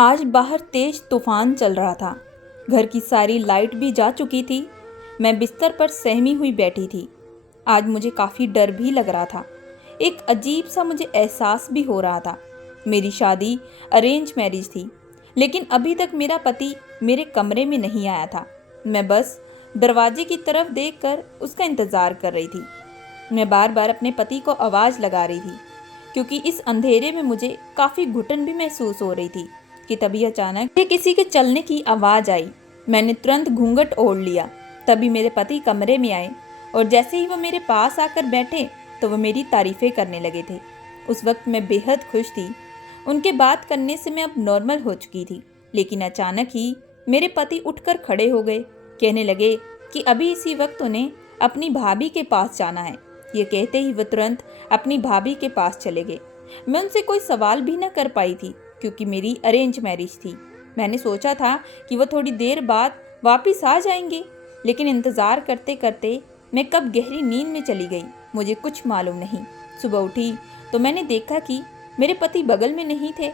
आज बाहर तेज तूफान चल रहा था। घर की सारी लाइट भी जा चुकी थी। मैं बिस्तर पर सहमी हुई बैठी थी। आज मुझे काफ़ी डर भी लग रहा था। एक अजीब सा मुझे एहसास भी हो रहा था। मेरी शादी अरेंज मैरिज थी, लेकिन अभी तक मेरा पति मेरे कमरे में नहीं आया था। मैं बस दरवाजे की तरफ देखकर उसका इंतज़ार कर रही थी। मैं बार बार अपने पति को आवाज़ लगा रही थी, क्योंकि इस अंधेरे में मुझे काफ़ी घुटन भी महसूस हो रही थी कि तभी अचानक किसी के चलने की आवाज़ आई। मैंने तुरंत घूंघट ओढ़ लिया। तभी मेरे पति कमरे में आए और जैसे ही वो मेरे पास आकर बैठे तो वो मेरी तारीफ़ें करने लगे थे। उस वक्त मैं बेहद खुश थी। उनके बात करने से मैं अब नॉर्मल हो चुकी थी, लेकिन अचानक ही मेरे पति उठकर खड़े हो गए। कहने लगे कि अभी इसी वक्त उन्हें अपनी भाभी के पास जाना है। ये कहते ही वो तुरंत अपनी भाभी के पास चले गए। मैं उनसे कोई सवाल भी न कर पाई थी, क्योंकि मेरी अरेंज मैरिज थी। मैंने सोचा था कि वो थोड़ी देर बाद वापस आ जाएंगे, लेकिन इंतज़ार करते करते मैं कब गहरी नींद में चली गई मुझे कुछ मालूम नहीं। सुबह उठी तो मैंने देखा कि मेरे पति बगल में नहीं थे।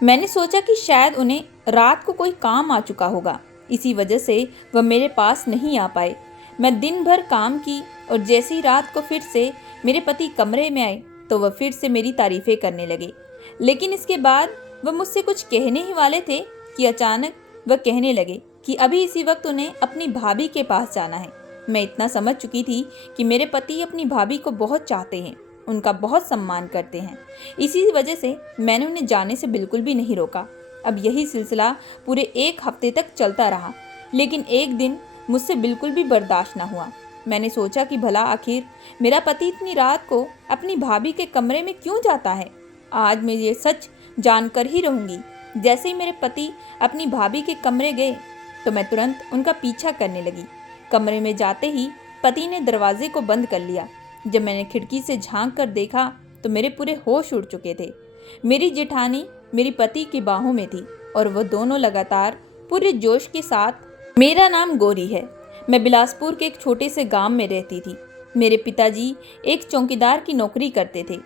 मैंने सोचा कि शायद उन्हें रात को कोई काम आ चुका होगा, इसी वजह से वह मेरे पास नहीं आ पाए। मैं दिन भर काम की और जैसे ही रात को फिर से मेरे पति कमरे में आए तो वह फिर से मेरी तारीफ़ें करने लगे। लेकिन इसके बाद वह मुझसे कुछ कहने ही वाले थे कि अचानक वह कहने लगे कि अभी इसी वक्त उन्हें अपनी भाभी के पास जाना है। मैं इतना समझ चुकी थी कि मेरे पति अपनी भाभी को बहुत चाहते हैं, उनका बहुत सम्मान करते हैं। इसी वजह से मैंने उन्हें जाने से बिल्कुल भी नहीं रोका। अब यही सिलसिला पूरे 1 हफ्ते तक चलता रहा, लेकिन एक दिन मुझसे बिल्कुल भी बर्दाश्त न हुआ। मैंने सोचा कि भला आखिर मेरा पति इतनी रात को अपनी भाभी के कमरे में क्यों जाता है। आज मैं ये सच जानकर ही रहूंगी। जैसे ही मेरे पति अपनी भाभी के कमरे गए तो मैं तुरंत उनका पीछा करने लगी। कमरे में जाते ही पति ने दरवाजे को बंद कर लिया। जब मैंने खिड़की से झांक कर देखा तो मेरे पूरे होश उड़ चुके थे। मेरी जेठानी मेरी पति की बाहों में थी और वह दोनों लगातार पूरे जोश के साथ। मेरा नाम गौरी है। मैं बिलासपुर के एक छोटे से गांव में रहती थी। मेरे पिताजी एक चौकीदार की नौकरी करते थे,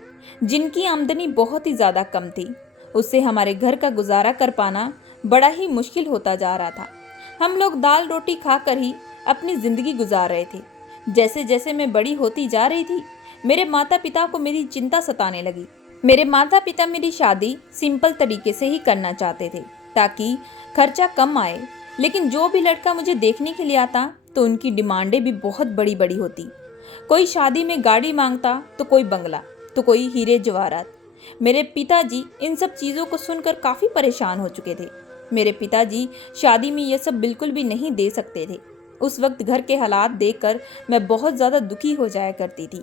जिनकी आमदनी बहुत ही ज़्यादा कम थी। उससे हमारे घर का गुजारा कर पाना बड़ा ही मुश्किल होता जा रहा था। हम लोग दाल रोटी खाकर ही अपनी ज़िंदगी गुजार रहे थे। जैसे जैसे मैं बड़ी होती जा रही थी, मेरे माता पिता को मेरी चिंता सताने लगी। मेरे माता पिता मेरी शादी सिंपल तरीके से ही करना चाहते थे, ताकि खर्चा कम आए। लेकिन जो भी लड़का मुझे देखने के लिए आता तो उनकी डिमांडें भी बहुत बड़ी बड़ी होती। कोई शादी में गाड़ी मांगता तो कोई बंगला, तो कोई हीरे जवाहरात। मेरे पिताजी इन सब चीज़ों को सुनकर काफ़ी परेशान हो चुके थे। मेरे पिताजी शादी में ये सब बिल्कुल भी नहीं दे सकते थे। उस वक्त घर के हालात देखकर मैं बहुत ज़्यादा दुखी हो जाया करती थी।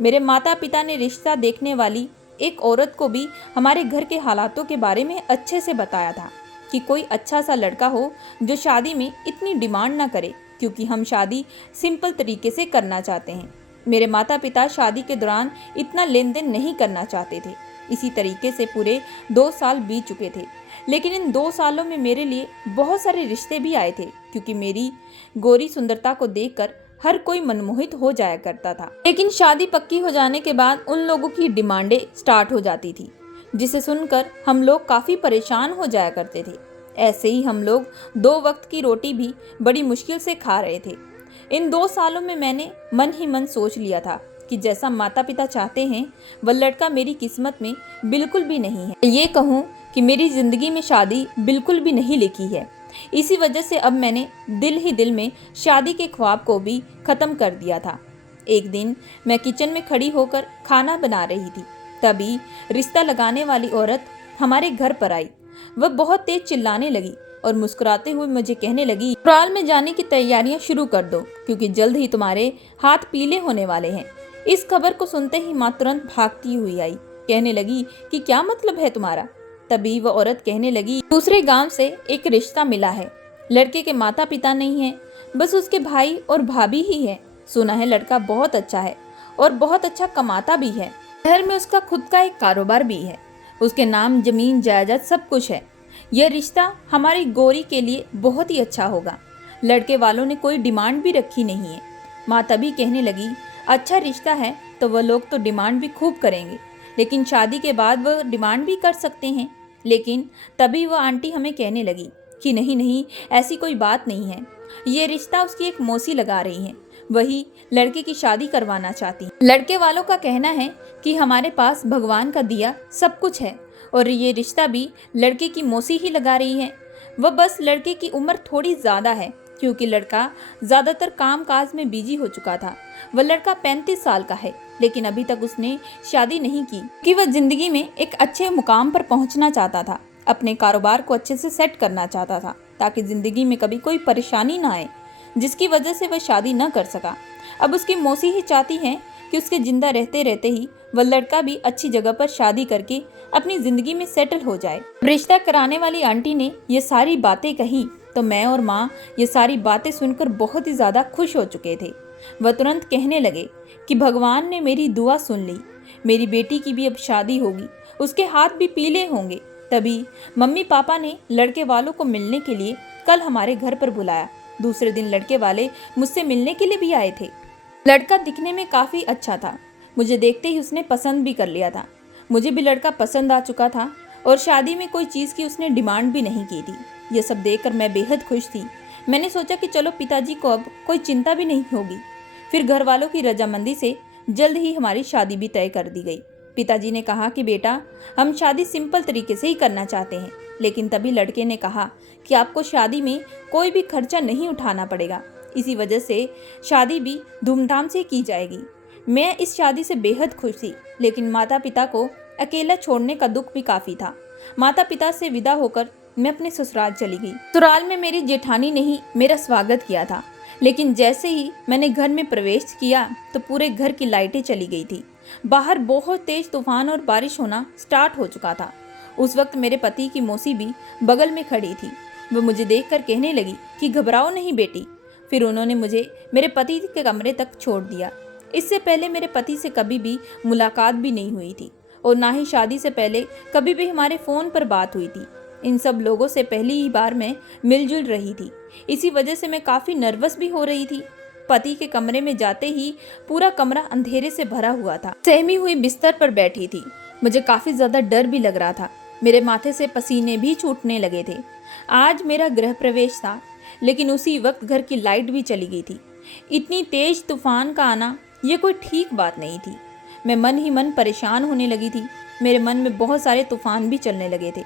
मेरे माता पिता ने रिश्ता देखने वाली एक औरत को भी हमारे घर के हालातों के बारे में अच्छे से बताया था कि कोई अच्छा सा लड़का हो जो शादी में इतनी डिमांड ना करे, क्योंकि हम शादी सिंपल तरीके से करना चाहते हैं। मेरे माता पिता शादी के दौरान इतना लेन देन नहीं करना चाहते थे। इसी तरीके से पूरे 2 साल बीत चुके थे, लेकिन इन 2 सालों में मेरे लिए बहुत सारे रिश्ते भी आए थे, क्योंकि मेरी गोरी सुंदरता को देखकर हर कोई मनमोहित हो जाया करता था। लेकिन शादी पक्की हो जाने के बाद उन लोगों की डिमांडें स्टार्ट हो जाती थी, जिसे सुनकर हम लोग काफ़ी परेशान हो जाया करते थे। ऐसे ही हम लोग 2 वक्त की रोटी भी बड़ी मुश्किल से खा रहे थे। इन 2 सालों में मैंने मन ही मन सोच लिया था कि जैसा माता पिता चाहते हैं वह लड़का मेरी किस्मत में बिल्कुल भी नहीं है। ये कहूँ कि मेरी ज़िंदगी में शादी बिल्कुल भी नहीं लिखी है। इसी वजह से अब मैंने दिल ही दिल में शादी के ख्वाब को भी ख़त्म कर दिया था। एक दिन मैं किचन में खड़ी होकर खाना बना रही थी, तभी रिश्ता लगाने वाली औरत हमारे घर पर आई। वह बहुत तेज चिल्लाने लगी और मुस्कुराते हुए मुझे कहने लगी, ससुराल में जाने की तैयारियां शुरू कर दो, क्योंकि जल्द ही तुम्हारे हाथ पीले होने वाले हैं। इस खबर को सुनते ही माँ तुरंत भागती हुई आई। कहने लगी कि क्या मतलब है तुम्हारा। तभी वह औरत कहने लगी, दूसरे गांव से एक रिश्ता मिला है। लड़के के माता पिता नहीं है, बस उसके भाई और भाभी ही है। सुना है लड़का बहुत अच्छा है और बहुत अच्छा कमाता भी है। शहर में उसका खुद का एक कारोबार भी है। उसके नाम जमीन जायदाद सब कुछ है। यह रिश्ता हमारी गौरी के लिए बहुत ही अच्छा होगा। लड़के वालों ने कोई डिमांड भी रखी नहीं है। माँ तभी कहने लगी, अच्छा रिश्ता है तो वह लोग तो डिमांड भी खूब करेंगे, लेकिन शादी के बाद वह डिमांड भी कर सकते हैं। लेकिन तभी वह आंटी हमें कहने लगी कि नहीं नहीं, ऐसी कोई बात नहीं है, ये रिश्ता उसकी एक मौसी लगा रही है, वही लड़के की शादी करवाना चाहती हैं। लड़के वालों का कहना है कि हमारे पास भगवान का दिया सब कुछ है और ये रिश्ता भी लड़के की मौसी ही लगा रही है। वह बस लड़के की उम्र थोड़ी ज़्यादा है क्योंकि लड़का ज़्यादातर काम काज में बिजी हो चुका था। वह लड़का 35 साल का है, लेकिन अभी तक उसने शादी नहीं की कि वह जिंदगी में एक अच्छे मुकाम पर पहुंचना चाहता था, अपने कारोबार को अच्छे से सेट करना चाहता था ताकि जिंदगी में कभी कोई परेशानी ना आए जिसकी वजह से वह शादी न कर सका। अब उसकी मौसी ही चाहती है कि उसके जिंदा रहते रहते ही वह लड़का भी अच्छी जगह पर शादी करके अपनी जिंदगी में सेटल हो जाए। रिश्ता कराने वाली आंटी ने ये सारी बातें कही तो मैं और माँ ये सारी बातें सुनकर बहुत ही ज़्यादा खुश हो चुके थे। वह तुरंत कहने लगे कि भगवान ने मेरी दुआ सुन ली, मेरी बेटी की भी अब शादी होगी, उसके हाथ भी पीले होंगे। तभी मम्मी पापा ने लड़के वालों को मिलने के लिए कल हमारे घर पर बुलाया। दूसरे दिन लड़के वाले मुझसे मिलने के लिए भी आए थे। लड़का दिखने में काफ़ी अच्छा था, मुझे देखते ही उसने पसंद भी कर लिया था। मुझे भी लड़का पसंद आ चुका था और शादी में कोई चीज़ की उसने डिमांड भी नहीं की थी। यह सब देखकर मैं बेहद खुश थी। मैंने सोचा कि चलो पिताजी को अब कोई चिंता भी नहीं होगी। फिर घर वालों की रजामंदी से जल्द ही हमारी शादी भी तय कर दी गई। पिताजी ने कहा कि बेटा, हम शादी सिंपल तरीके से ही करना चाहते हैं, लेकिन तभी लड़के ने कहा कि आपको शादी में कोई भी खर्चा नहीं उठाना पड़ेगा, इसी वजह से शादी भी धूमधाम से की जाएगी। मैं इस शादी से बेहद खुश थी, लेकिन माता पिता को अकेला छोड़ने का दुख भी काफ़ी था। माता पिता से विदा होकर मैं अपने ससुराल चली गई। ससुराल में मेरी जेठानी ने ही मेरा स्वागत किया था, लेकिन जैसे ही मैंने घर में प्रवेश किया तो पूरे घर की लाइटें चली गई थी। बाहर बहुत तेज तूफान और बारिश होना स्टार्ट हो चुका था। उस वक्त मेरे पति की मौसी भी बगल में खड़ी थी। वह मुझे देखकर कहने लगी कि घबराओ नहीं बेटी। फिर उन्होंने मुझे मेरे पति के कमरे तक छोड़ दिया। इससे पहले मेरे पति से कभी भी मुलाकात भी नहीं हुई थी और ना ही शादी से पहले कभी भी हमारे फ़ोन पर बात हुई थी। इन सब लोगों से पहली ही बार मैं मिलजुल रही थी, इसी वजह से मैं काफ़ी नर्वस भी हो रही थी। पति के कमरे में जाते ही पूरा कमरा अंधेरे से भरा हुआ था। सहमी हुई बिस्तर पर बैठी थी। मुझे काफ़ी ज़्यादा डर भी लग रहा था। मेरे माथे से पसीने भी छूटने लगे थे। आज मेरा गृह प्रवेश था, लेकिन उसी वक्त घर की लाइट भी चली गई थी। इतनी तेज तूफान का आना ये कोई ठीक बात नहीं थी। मैं मन ही मन परेशान होने लगी थी। मेरे मन में बहुत सारे तूफान भी चलने लगे थे।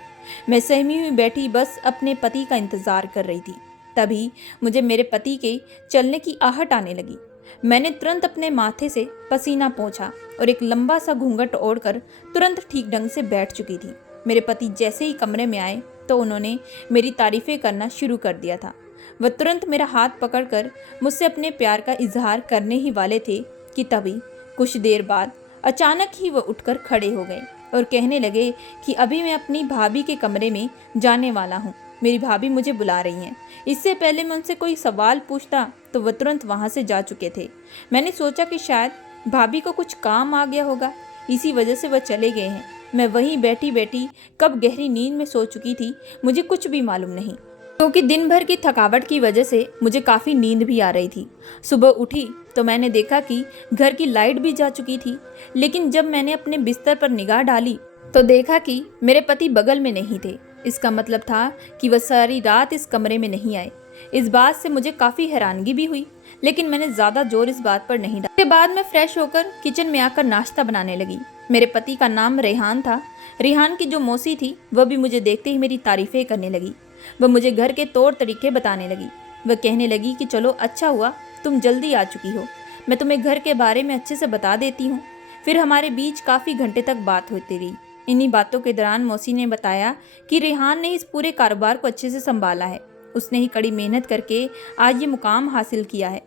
मैं सहमी हुई बैठी बस अपने पति का इंतज़ार कर रही थी। तभी मुझे मेरे पति के चलने की आहट आने लगी। मैंने तुरंत अपने माथे से पसीना पोंछा और एक लंबा सा घूंघट ओढ़कर तुरंत ठीक ढंग से बैठ चुकी थी। मेरे पति जैसे ही कमरे में आए तो उन्होंने मेरी तारीफ़ें करना शुरू कर दिया था। वह तुरंत मेरा हाथ पकड़कर मुझसे अपने प्यार का इजहार करने ही वाले थे कि तभी कुछ देर बाद अचानक ही वह उठकर खड़े हो गए और कहने लगे कि अभी मैं अपनी भाभी के कमरे में जाने वाला हूँ, मेरी भाभी मुझे बुला रही हैं। इससे पहले मैं उनसे कोई सवाल पूछता तो वह तुरंत वहाँ से जा चुके थे। मैंने सोचा कि शायद भाभी को कुछ काम आ गया होगा, इसी वजह से वह चले गए हैं। मैं वहीं बैठी बैठी कब गहरी नींद में सो चुकी थी मुझे कुछ भी मालूम नहीं, क्योंकि दिन भर की थकावट की वजह से मुझे काफ़ी नींद भी आ रही थी। सुबह उठी तो मैंने देखा कि घर की लाइट भी जा चुकी थी, लेकिन जब मैंने अपने बिस्तर पर निगाह डाली तो देखा कि मेरे पति बगल में नहीं थे। इसका मतलब था कि वह सारी रात इस कमरे में नहीं आए। इस बात से मुझे काफ़ी हैरानगी भी हुई, लेकिन मैंने ज़्यादा जोर इस बात पर नहीं डाला। इसके बाद मैं फ्रेश होकर किचन में आकर नाश्ता बनाने लगी। मेरे पति का नाम रेहान था। रेहान की जो मौसी थी वह भी मुझे देखते ही मेरी तारीफ़ें करने लगी। वह मुझे घर के तौर तरीके बताने लगी। वह कहने लगी कि चलो अच्छा हुआ तुम जल्दी आ चुकी हो, मैं तुम्हें घर के बारे में अच्छे से बता देती हूँ। फिर हमारे बीच काफ़ी घंटे तक बात होती रही। इन्हीं बातों के दौरान मौसी ने बताया कि रेहान ने इस पूरे कारोबार को अच्छे से संभाला है। उसने ही कड़ी मेहनत करके आज ये मुकाम हासिल किया है।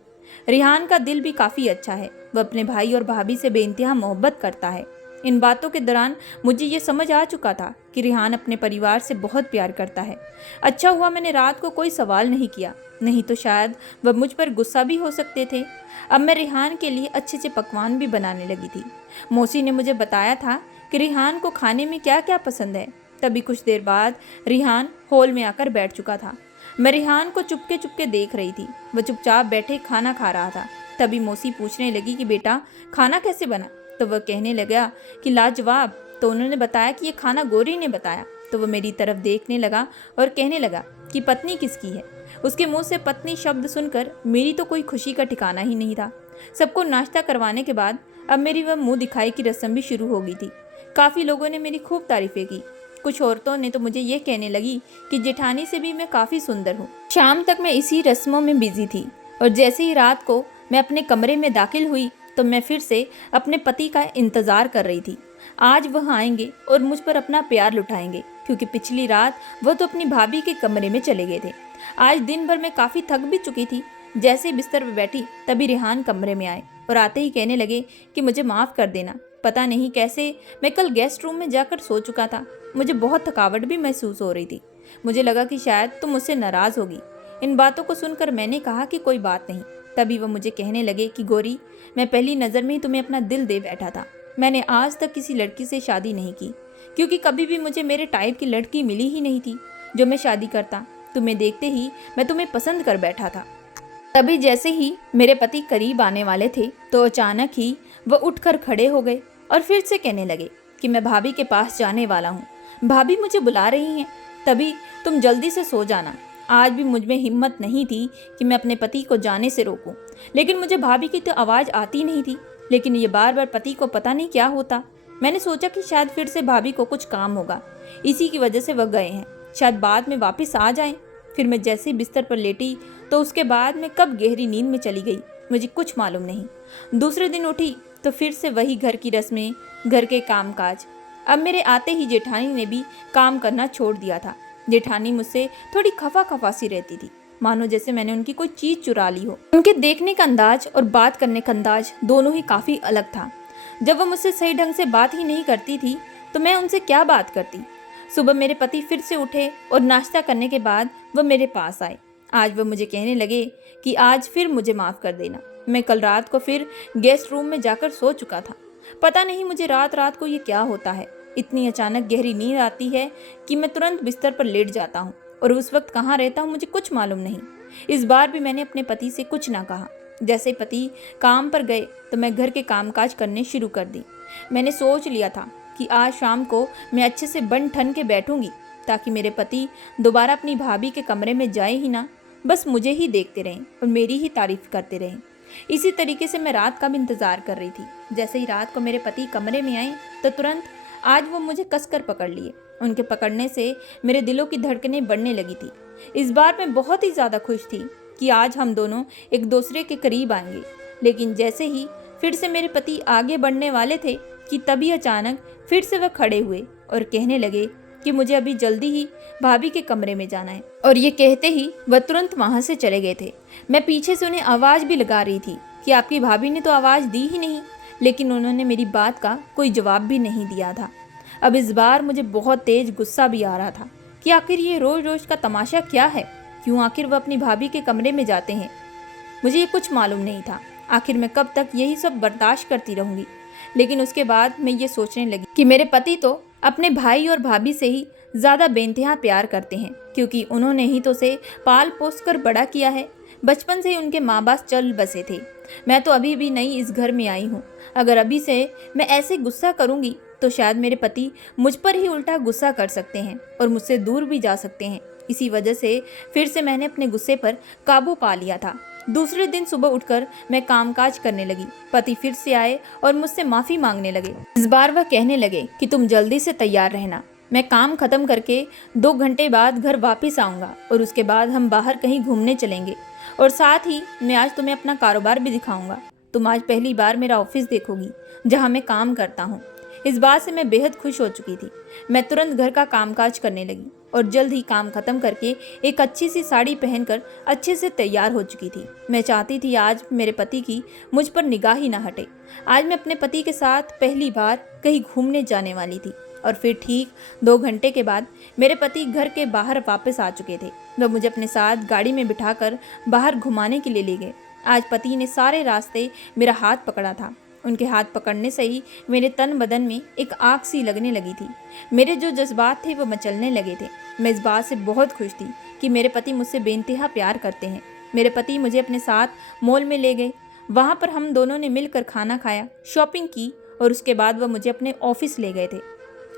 रेहान का दिल भी काफ़ी अच्छा है। वह अपने भाई और भाभी से बेइंतहा मोहब्बत करता है। इन बातों के दौरान मुझे ये समझ आ चुका था कि रेहान अपने परिवार से बहुत प्यार करता है। अच्छा हुआ मैंने रात को कोई सवाल नहीं किया, नहीं तो शायद वह मुझ पर गुस्सा भी हो सकते थे। अब मैं रेहान के लिए अच्छे से पकवान भी बनाने लगी थी। मौसी ने मुझे बताया था कि रेहान को खाने में क्या क्या पसंद है। तभी कुछ देर बाद रेहान हॉल में आकर बैठ चुका था। मैं रेहान को चुपके चुपके देख रही थी। वह चुपचाप बैठे खाना खा रहा था। तभी मौसी पूछने लगी कि बेटा खाना कैसे बना। तो वह कहने लगा कि लाजवाब। तो उन्होंने बताया कि ये खाना गौरी ने बताया। तो वो मेरी तरफ देखने लगा और कहने लगा कि पत्नी किसकी है। उसके मुंह से पत्नी शब्द सुनकर मेरी तो कोई खुशी का ठिकाना ही नहीं था। सबको नाश्ता करवाने के बाद अब मेरी वह मुंह दिखाई की रस्म भी शुरू हो गई थी। काफ़ी लोगों ने मेरी खूब तारीफें की। कुछ औरतों ने तो मुझे ये कहने लगी कि जेठानी से भी मैं काफ़ी सुंदर हूँ। शाम तक मैं इसी रस्मों में बिजी थी और जैसे ही रात को मैं अपने कमरे में दाखिल हुई तो मैं फिर से अपने पति का इंतज़ार कर रही थी। आज वह आएंगे और मुझ पर अपना प्यार लुटाएंगे, क्योंकि पिछली रात वह तो अपनी भाभी के कमरे में चले गए थे। आज दिन भर मैं काफ़ी थक भी चुकी थी। जैसे ही बिस्तर पर बैठी तभी रेहान कमरे में आए और आते ही कहने लगे कि मुझे माफ़ कर देना। पता नहीं कैसे मैं कल गेस्ट रूम में जाकर सो चुका था। मुझे बहुत थकावट भी महसूस हो रही थी। मुझे लगा कि शायद तुम मुझसे नाराज़ होगी। इन बातों को सुनकर मैंने कहा कि कोई बात नहीं। तभी वह मुझे कहने लगे कि गौरी, मैं पहली नज़र में ही तुम्हें अपना दिल दे बैठा था। मैंने आज तक किसी लड़की से शादी नहीं की, क्योंकि कभी भी मुझे मेरे टाइप की लड़की मिली ही नहीं थी जो मैं शादी करता। तुम्हें देखते ही मैं तुम्हें पसंद कर बैठा था। तभी जैसे ही मेरे पति करीब आने वाले थे तो अचानक ही वह उठकर खड़े हो गए और फिर से कहने लगे कि मैं भाभी के पास जाने वाला हूँ। भाभी मुझे बुला रही हैं, तभी तुम जल्दी से सो जाना। आज भी मुझ में हिम्मत नहीं थी कि मैं अपने पति को जाने से रोकूं, लेकिन मुझे भाभी की तो आवाज़ आती नहीं थी। लेकिन ये बार बार पति को पता नहीं क्या होता। मैंने सोचा कि शायद फिर से भाभी को कुछ काम होगा, इसी की वजह से वह गए हैं। शायद बाद में वापस आ जाएं। फिर मैं जैसे ही बिस्तर पर लेटी तो उसके बाद मैं कब गहरी नींद में चली गई मुझे कुछ मालूम नहीं। दूसरे दिन उठी तो फिर से वही घर की रस्में, घर के कामकाज। अब मेरे आते ही जेठानी ने भी काम करना छोड़ दिया था। जेठानी मुझसे थोड़ी खफा खफा सी रहती थी, मानो जैसे मैंने उनकी कोई चीज़ चुरा ली हो। उनके देखने का अंदाज और बात करने का अंदाज दोनों ही काफ़ी अलग था। जब वह मुझसे सही ढंग से बात ही नहीं करती थी तो मैं उनसे क्या बात करती। सुबह मेरे पति फिर से उठे और नाश्ता करने के बाद वह मेरे पास आए। आज वह मुझे कहने लगे कि आज फिर मुझे माफ़ कर देना। मैं कल रात को फिर गेस्ट रूम में जाकर सो चुका था। पता नहीं मुझे रात रात को ये क्या होता है। इतनी अचानक गहरी नींद आती है कि मैं तुरंत बिस्तर पर लेट जाता हूँ और उस वक्त कहाँ रहता हूँ मुझे कुछ मालूम नहीं। इस बार भी मैंने अपने पति से कुछ ना कहा। जैसे पति काम पर गए तो मैं घर के कामकाज करने शुरू कर दी। मैंने सोच लिया था कि आज शाम को मैं अच्छे से बन ठन के बैठूंगी, ताकि मेरे पति दोबारा अपनी भाभी के कमरे में जाए ही ना, बस मुझे ही देखते रहें और मेरी ही तारीफ करते रहें। इसी तरीके से मैं रात का भी इंतज़ार कर रही थी। जैसे ही रात को मेरे पति कमरे में आए तो तुरंत आज वो मुझे कसकर पकड़ लिए। उनके पकड़ने से मेरे दिलों की धड़कनें बढ़ने लगी थी। इस बार मैं बहुत ही ज़्यादा खुश थी कि आज हम दोनों एक दूसरे के करीब आएंगे। लेकिन जैसे ही फिर से मेरे पति आगे बढ़ने वाले थे कि तभी अचानक फिर से वह खड़े हुए और कहने लगे कि मुझे अभी जल्दी ही भाभी के कमरे में जाना है। और ये कहते ही वह तुरंत वहाँ से चले गए थे। मैं पीछे से उन्हें आवाज़ भी लगा रही थी कि आपकी भाभी ने तो आवाज़ दी ही नहीं, लेकिन उन्होंने मेरी बात का कोई जवाब भी नहीं दिया था। अब इस बार मुझे बहुत तेज गुस्सा भी आ रहा था कि आखिर ये रोज़ रोज़ का तमाशा क्या है। क्यों आखिर वह अपनी भाभी के कमरे में जाते हैं। मुझे ये कुछ मालूम नहीं था। आखिर मैं कब तक यही सब बर्दाश्त करती रहूँगी। लेकिन उसके बाद मैं ये सोचने लगी कि मेरे पति तो अपने भाई और भाभी से ही ज़्यादा बेइंतहा प्यार करते हैं, क्योंकि उन्होंने ही तो उसे पाल पोस कर बड़ा किया है। बचपन से ही उनके माँ बाप चल बसे थे। मैं तो अभी भी नई इस घर में आई हूँ। अगर अभी से मैं ऐसे गुस्सा करूँगी तो शायद मेरे पति मुझ पर ही उल्टा गुस्सा कर सकते हैं और मुझसे दूर भी जा सकते हैं। इसी वजह से फिर से मैंने अपने गुस्से पर काबू पा लिया था। दूसरे दिन सुबह उठकर मैं कामकाज करने लगी। पति फिर से आए और मुझसे माफ़ी मांगने लगे। इस बार वह कहने लगे कि तुम जल्दी से तैयार रहना। मैं काम खत्म करके 2 घंटे बाद घर वापस आऊँगा और उसके बाद हम बाहर कहीं घूमने चलेंगे। और साथ ही मैं आज तुम्हें अपना कारोबार भी दिखाऊंगा। तुम आज पहली बार मेरा ऑफिस देखोगी जहाँ मैं काम करता हूँ। इस बात से मैं बेहद खुश हो चुकी थी। मैं तुरंत घर का कामकाज करने लगी और जल्द ही काम खत्म करके एक अच्छी सी साड़ी पहनकर अच्छे से तैयार हो चुकी थी। मैं चाहती थी आज मेरे पति की मुझ पर निगाह ही ना हटे। आज मैं अपने पति के साथ पहली बार कहीं घूमने जाने वाली थी। और फिर ठीक 2 घंटे के बाद मेरे पति घर के बाहर वापस आ चुके थे। वह मुझे अपने साथ गाड़ी में बिठाकर बाहर घुमाने के लिए ले गए। आज पति ने सारे रास्ते मेरा हाथ पकड़ा था। उनके हाथ पकड़ने से ही मेरे तन बदन में एक आग सी लगने लगी थी। मेरे जो जज्बात थे वो मचलने लगे थे। मैं इस बात से बहुत खुश थी कि मेरे पति मुझसे बेइंतहा प्यार करते हैं। मेरे पति मुझे अपने साथ मॉल में ले गए। वहाँ पर हम दोनों ने मिलकर खाना खाया, शॉपिंग की और उसके बाद वह मुझे अपने ऑफिस ले गए थे।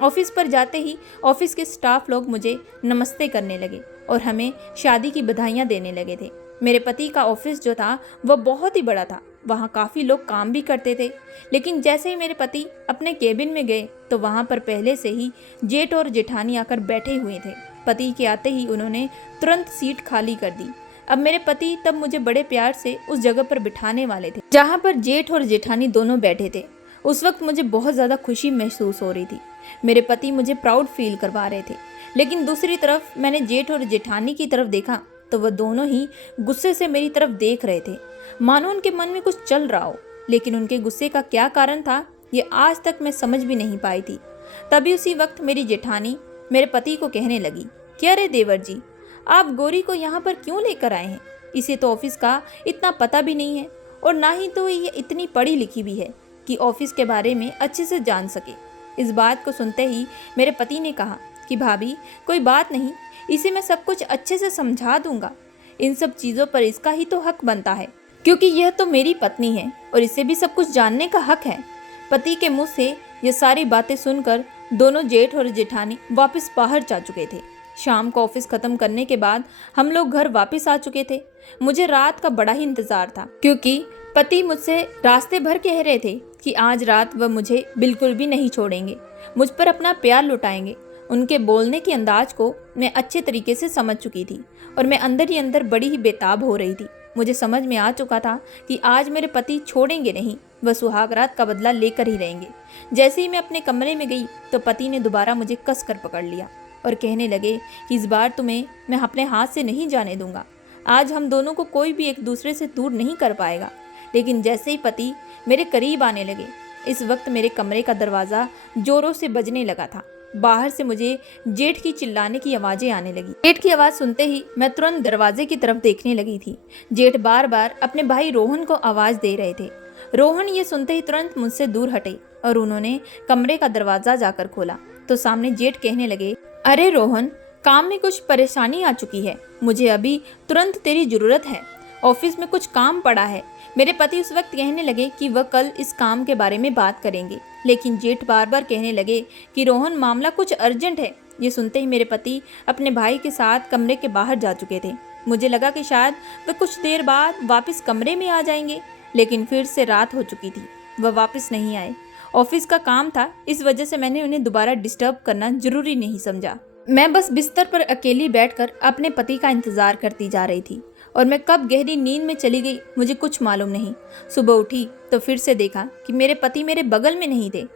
ऑफिस पर जाते ही ऑफिस के स्टाफ लोग मुझे नमस्ते करने लगे और हमें शादी की बधाइयाँ देने लगे थे। मेरे पति का ऑफिस जो था वह बहुत ही बड़ा था, वहाँ काफ़ी लोग काम भी करते थे। लेकिन जैसे ही मेरे पति अपने केबिन में गए तो वहाँ पर पहले से ही जेठ और जेठानी आकर बैठे हुए थे। पति के आते ही उन्होंने तुरंत सीट खाली कर दी। अब मेरे पति तब मुझे बड़े प्यार से उस जगह पर बिठाने वाले थे जहाँ पर जेठ और जेठानी दोनों बैठे थे। उस वक्त मुझे बहुत ज़्यादा खुशी महसूस हो रही थी। मेरे पति मुझे प्राउड फील करवा रहे थे। लेकिन दूसरी तरफ मैंने जेठ और जेठानी की तरफ देखा तो वह दोनों ही गुस्से से मेरी तरफ देख रहे थे, मानो उनके मन में कुछ चल रहा हो। लेकिन उनके गुस्से का क्या कारण था ये आज तक मैं समझ भी नहीं पाई थी। तभी उसी वक्त मेरी जेठानी मेरे पति को कहने लगी कि अरे देवर जी, आप गौरी को यहाँ पर क्यों लेकर आए हैं? इसे तो ऑफिस का इतना पता भी नहीं है और ना ही तो ये इतनी पढ़ी लिखी भी है कि ऑफिस के बारे में अच्छे से जान सके। इस बात को सुनते ही मेरे पति ने कहा कि भाभी कोई बात नहीं, इसे मैं सब कुछ अच्छे से समझा दूंगा। इन सब चीज़ों पर इसका ही तो हक बनता है क्योंकि यह तो मेरी पत्नी है और इसे भी सब कुछ जानने का हक है। पति के मुंह से ये सारी बातें सुनकर दोनों जेठ और जेठानी वापस बाहर जा चुके थे। शाम को ऑफिस खत्म करने के बाद हम लोग घर वापस आ चुके थे। मुझे रात का बड़ा ही इंतजार था क्योंकि पति मुझसे रास्ते भर कह रहे थे कि आज रात वह मुझे बिल्कुल भी नहीं छोड़ेंगे, मुझ पर अपना प्यार लुटाएंगे। उनके बोलने के अंदाज को मैं अच्छे तरीके से समझ चुकी थी और मैं अंदर ही अंदर बड़ी ही बेताब हो रही थी। मुझे समझ में आ चुका था कि आज मेरे पति छोड़ेंगे नहीं, वह सुहाग रात का बदला लेकर ही रहेंगे। जैसे ही मैं अपने कमरे में गई तो पति ने दोबारा मुझे कस कर पकड़ लिया और कहने लगे कि इस बार तुम्हें मैं अपने हाथ से नहीं जाने दूंगा। आज हम दोनों को कोई भी एक दूसरे से दूर नहीं कर पाएगा। लेकिन जैसे ही पति मेरे करीब आने लगे, इस वक्त मेरे कमरे का दरवाज़ा जोरों से बजने लगा था। बाहर से मुझे जेठ की चिल्लाने की आवाज़ें आने लगी। जेठ की आवाज़ सुनते ही मैं तुरंत दरवाजे की तरफ देखने लगी थी। जेठ बार बार अपने भाई रोहन को आवाज़ दे रहे थे। रोहन ये सुनते ही तुरंत मुझसे दूर हटे और उन्होंने कमरे का दरवाज़ा जाकर खोला तो सामने जेठ कहने लगे, अरे रोहन, काम में कुछ परेशानी आ चुकी है, मुझे अभी तुरंत तेरी ज़रूरत है, ऑफिस में कुछ काम पड़ा है। मेरे पति उस वक्त कहने लगे कि वह कल इस काम के बारे में बात करेंगे, लेकिन जेठ बार बार कहने लगे कि रोहन, मामला कुछ अर्जेंट है। ये सुनते ही मेरे पति अपने भाई के साथ कमरे के बाहर जा चुके थे। मुझे लगा कि शायद वे कुछ देर बाद वापस कमरे में आ जाएंगे, लेकिन फिर से रात हो चुकी थी, वह वापस नहीं आए। ऑफिस का काम था, इस वजह से मैंने उन्हें दोबारा डिस्टर्ब करना जरूरी नहीं समझा। मैं बस बिस्तर पर अकेली बैठकर अपने पति का इंतजार करती जा रही थी और मैं कब गहरी नींद में चली गई मुझे कुछ मालूम नहीं। सुबह उठी तो फिर से देखा कि मेरे पति मेरे बगल में नहीं थे।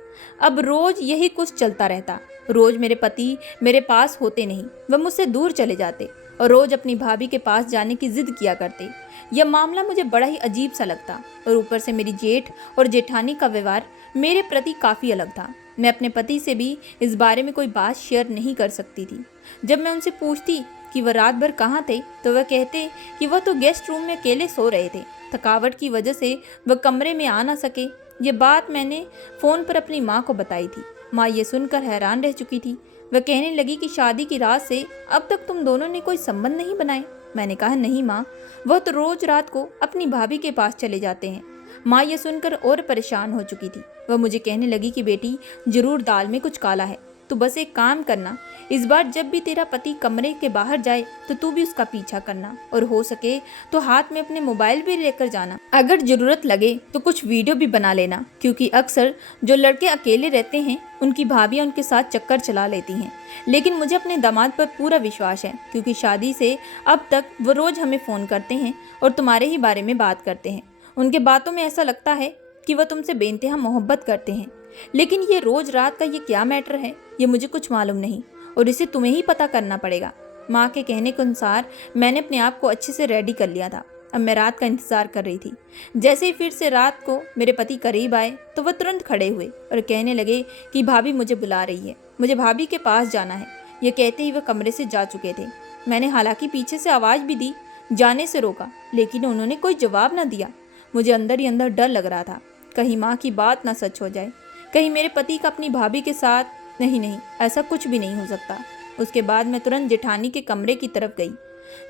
अब रोज यही कुछ चलता रहता। रोज मेरे पति मेरे पास होते नहीं, वह मुझसे दूर चले जाते और रोज अपनी भाभी के पास जाने की जिद किया करते। यह मामला मुझे बड़ा ही अजीब सा लगता और ऊपर से मेरी जेठ और जेठानी का व्यवहार मेरे प्रति काफ़ी अलग था। मैं अपने पति से भी इस बारे में कोई बात शेयर नहीं कर सकती थी। जब मैं उनसे पूछती कि वह रात भर कहाँ थे तो वह कहते कि वह तो गेस्ट रूम में अकेले सो रहे थे, थकावट की वजह से वह कमरे में आ ना सके। ये बात मैंने फ़ोन पर अपनी माँ को बताई थी। माँ ये सुनकर हैरान रह चुकी थी। वह कहने लगी कि शादी की रात से अब तक तुम दोनों ने कोई संबंध नहीं बनाए। मैंने कहा नहीं माँ, वह तो रोज़ रात को अपनी भाभी के पास चले जाते हैं। माँ ये सुनकर और परेशान हो चुकी थी। वह मुझे कहने लगी कि बेटी, ज़रूर दाल में कुछ काला है, तो बस एक काम करना, इस बार जब भी तेरा पति कमरे के बाहर जाए तो तू भी उसका पीछा करना और हो सके तो हाथ में अपने मोबाइल भी लेकर जाना। अगर ज़रूरत लगे तो कुछ वीडियो भी बना लेना, क्योंकि अक्सर जो लड़के अकेले रहते हैं उनकी भाभियाँ उनके साथ चक्कर चला लेती हैं। लेकिन मुझे अपने दामाद पर पूरा विश्वास है, क्योंकि शादी से अब तक वो रोज़ हमें फ़ोन करते हैं और तुम्हारे ही बारे में बात करते हैं। उनके बातों में ऐसा लगता है कि वह तुमसे बेइंतहा मोहब्बत करते हैं। लेकिन ये रोज़ रात का ये क्या मैटर है, ये मुझे कुछ मालूम नहीं और इसे तुम्हें ही पता करना पड़ेगा। माँ के कहने के अनुसार मैंने अपने आप को अच्छे से रेडी कर लिया था। अब मैं रात का इंतज़ार कर रही थी। जैसे ही फिर से रात को मेरे पति करीब आए तो वह तुरंत खड़े हुए और कहने लगे कि भाभी मुझे बुला रही है, मुझे भाभी के पास जाना है। ये कहते ही वह कमरे से जा चुके थे। मैंने हालांकि पीछे से आवाज़ भी दी, जाने से रोका, लेकिन उन्होंने कोई जवाब न दिया। मुझे अंदर ही अंदर डर लग रहा था, कहीं माँ की बात ना सच हो जाए, कहीं मेरे पति का अपनी भाभी के साथ। नहीं, ऐसा कुछ भी नहीं हो सकता। उसके बाद मैं तुरंत जेठानी के कमरे की तरफ गई।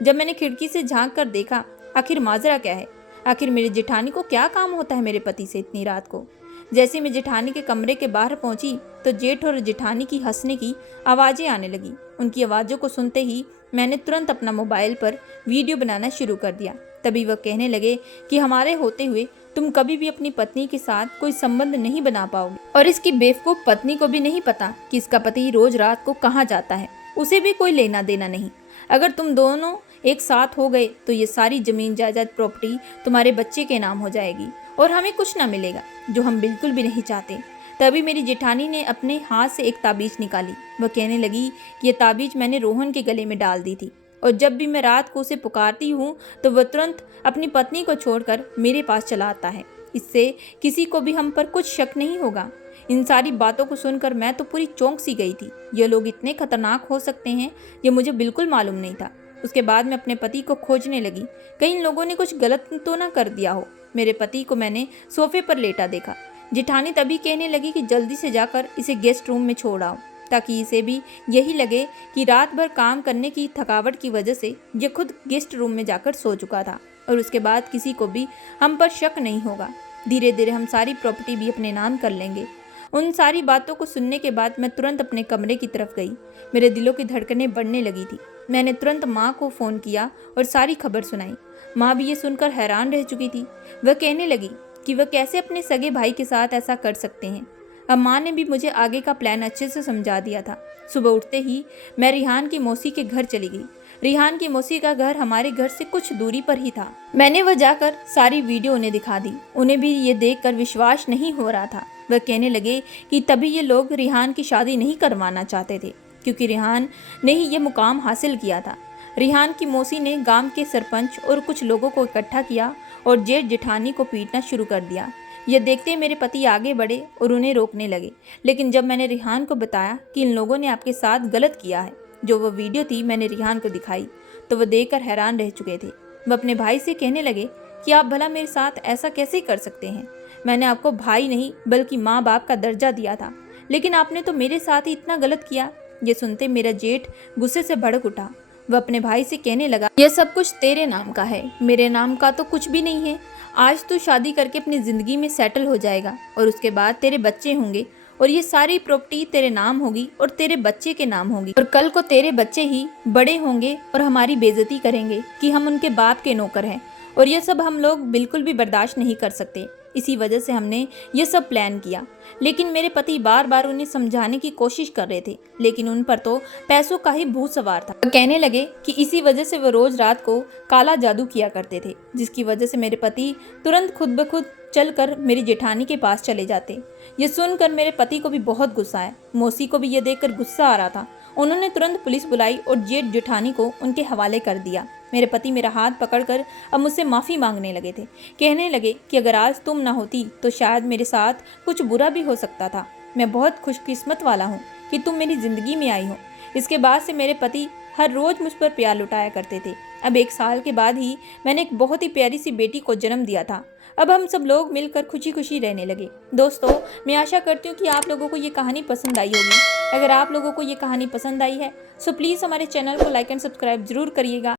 जब मैंने खिड़की से झांक कर देखा, आखिर माजरा क्या है, आखिर मेरी जेठानी को क्या काम होता है मेरे पति से इतनी रात को। जैसे मैं जेठानी के कमरे के बाहर पहुंची तो जेठ और जेठानी की हंसने की आवाज़ें आने लगी। उनकी आवाज़ों को सुनते ही मैंने तुरंत अपना मोबाइल पर वीडियो बनाना शुरू कर दिया। तभी वह कहने लगे कि हमारे होते हुए तुम कभी भी अपनी पत्नी के साथ कोई संबंध नहीं बना पाओगे, और इसकी बेवकूफ़ पत्नी को भी नहीं पता कि इसका पति रोज रात को कहाँ जाता है, उसे भी कोई लेना देना नहीं। अगर तुम दोनों एक साथ हो गए तो ये सारी जमीन जायदाद प्रॉपर्टी तुम्हारे बच्चे के नाम हो जाएगी और हमें कुछ ना मिलेगा, जो हम बिल्कुल भी नहीं चाहते। तभी मेरी जेठानी ने अपने हाथ से एक ताबीज़ निकाली। वह कहने लगी कि यह ताबीज़ मैंने रोहन के गले में डाल दी थी, और जब भी मैं रात को उसे पुकारती हूँ तो वह तुरंत अपनी पत्नी को छोड़कर मेरे पास चला आता है। इससे किसी को भी हम पर कुछ शक नहीं होगा। इन सारी बातों को सुनकर मैं तो पूरी चौंक सी गई थी। ये लोग इतने खतरनाक हो सकते हैं, ये मुझे बिल्कुल मालूम नहीं था। उसके बाद मैं अपने पति को खोजने लगी, कहीं इन लोगों ने कुछ गलत तो ना कर दिया हो। मेरे पति को मैंने सोफे पर लेटा देखा। जेठानी तभी कहने लगी कि जल्दी से जाकर इसे गेस्ट रूम में छोड़ आओ, ताकि इसे भी यही लगे कि रात भर काम करने की थकावट की वजह से ये खुद गेस्ट रूम में जाकर सो चुका था, और उसके बाद किसी को भी हम पर शक नहीं होगा। धीरे धीरे हम सारी प्रॉपर्टी भी अपने नाम कर लेंगे। उन सारी बातों को सुनने के बाद मैं तुरंत अपने कमरे की तरफ गई। मेरे दिलों की धड़कनें बढ़ने लगी थी। मैंने तुरंत माँ को फ़ोन किया और सारी खबर सुनाई। माँ भी ये सुनकर हैरान रह चुकी थी। वह कहने लगी कि वह कैसे अपने सगे भाई के साथ ऐसा कर सकते हैं। अब माँ ने भी मुझे आगे का प्लान अच्छे से समझा दिया था। सुबह उठते ही मैं रिहान की मौसी के घर चली गई। रिहान की मौसी का घर हमारे घर से कुछ दूरी पर ही था। मैंने वह जाकर सारी वीडियो उन्हें दिखा दी। उन्हें भी ये देखकर विश्वास नहीं हो रहा था। वह कहने लगे कि तभी ये लोग रिहान की शादी नहीं करवाना चाहते थे, क्योंकि रिहान ने ही ये मुकाम हासिल किया था। रिहान की मौसी ने गांव के सरपंच और कुछ लोगों को इकट्ठा किया और जेठ जेठानी को पीटना शुरू कर दिया। यह देखते ही मेरे पति आगे बढ़े और उन्हें रोकने लगे, लेकिन जब मैंने रिहान को बताया कि इन लोगों ने आपके साथ गलत किया है, जो वह वीडियो थी मैंने रिहान को दिखाई, तो वह देखकर हैरान रह चुके थे। वह अपने भाई से कहने लगे कि आप भला मेरे साथ ऐसा कैसे कर सकते हैं? मैंने आपको भाई नहीं बल्कि माँ बाप का दर्जा दिया था, लेकिन आपने तो मेरे साथ ही इतना गलत किया। ये सुनते मेरा जेठ गुस्से से भड़क उठा। वह अपने भाई से कहने लगा, यह सब कुछ तेरे नाम का है, मेरे नाम का तो कुछ भी नहीं है। आज तू शादी करके अपनी ज़िंदगी में सेटल हो जाएगा और उसके बाद तेरे बच्चे होंगे और ये सारी प्रॉपर्टी तेरे नाम होगी और तेरे बच्चे के नाम होगी, और कल को तेरे बच्चे ही बड़े होंगे और हमारी बेइज्जती करेंगे कि हम उनके बाप के नौकर हैं, और यह सब हम लोग बिल्कुल भी बर्दाश्त नहीं कर सकते। इसी वजह से हमने ये सब प्लान किया। लेकिन मेरे पति बार बार उन्हें समझाने की कोशिश कर रहे थे, लेकिन उन पर तो पैसों का ही भूत सवार था। कहने लगे कि इसी वजह से वो रोज रात को काला जादू किया करते थे, जिसकी वजह से मेरे पति तुरंत खुद ब खुद चलकर मेरी जेठानी के पास चले जाते। ये सुनकर मेरे पति को भी बहुत गुस्सा आया। मौसी को भी ये देखकर गुस्सा आ रहा था। उन्होंने तुरंत पुलिस बुलाई और जेठ जेठानी को उनके हवाले कर दिया। मेरे पति मेरा हाथ पकड़कर अब मुझसे माफ़ी मांगने लगे थे। कहने लगे कि अगर आज तुम ना होती तो शायद मेरे साथ कुछ बुरा भी हो सकता था। मैं बहुत खुशकिस्मत वाला हूँ कि तुम मेरी ज़िंदगी में आई हो। इसके बाद से मेरे पति हर रोज़ मुझ पर प्यार लुटाया करते थे। अब 1 साल के बाद ही मैंने एक बहुत ही प्यारी सी बेटी को जन्म दिया था। अब हम सब लोग मिलकर खुशी खुशी रहने लगे। दोस्तों, मैं आशा करती हूँ कि आप लोगों को ये कहानी पसंद आई होगी। अगर आप लोगों को ये कहानी पसंद आई है तो प्लीज़ हमारे चैनल को लाइक एंड सब्सक्राइब ज़रूर करिएगा।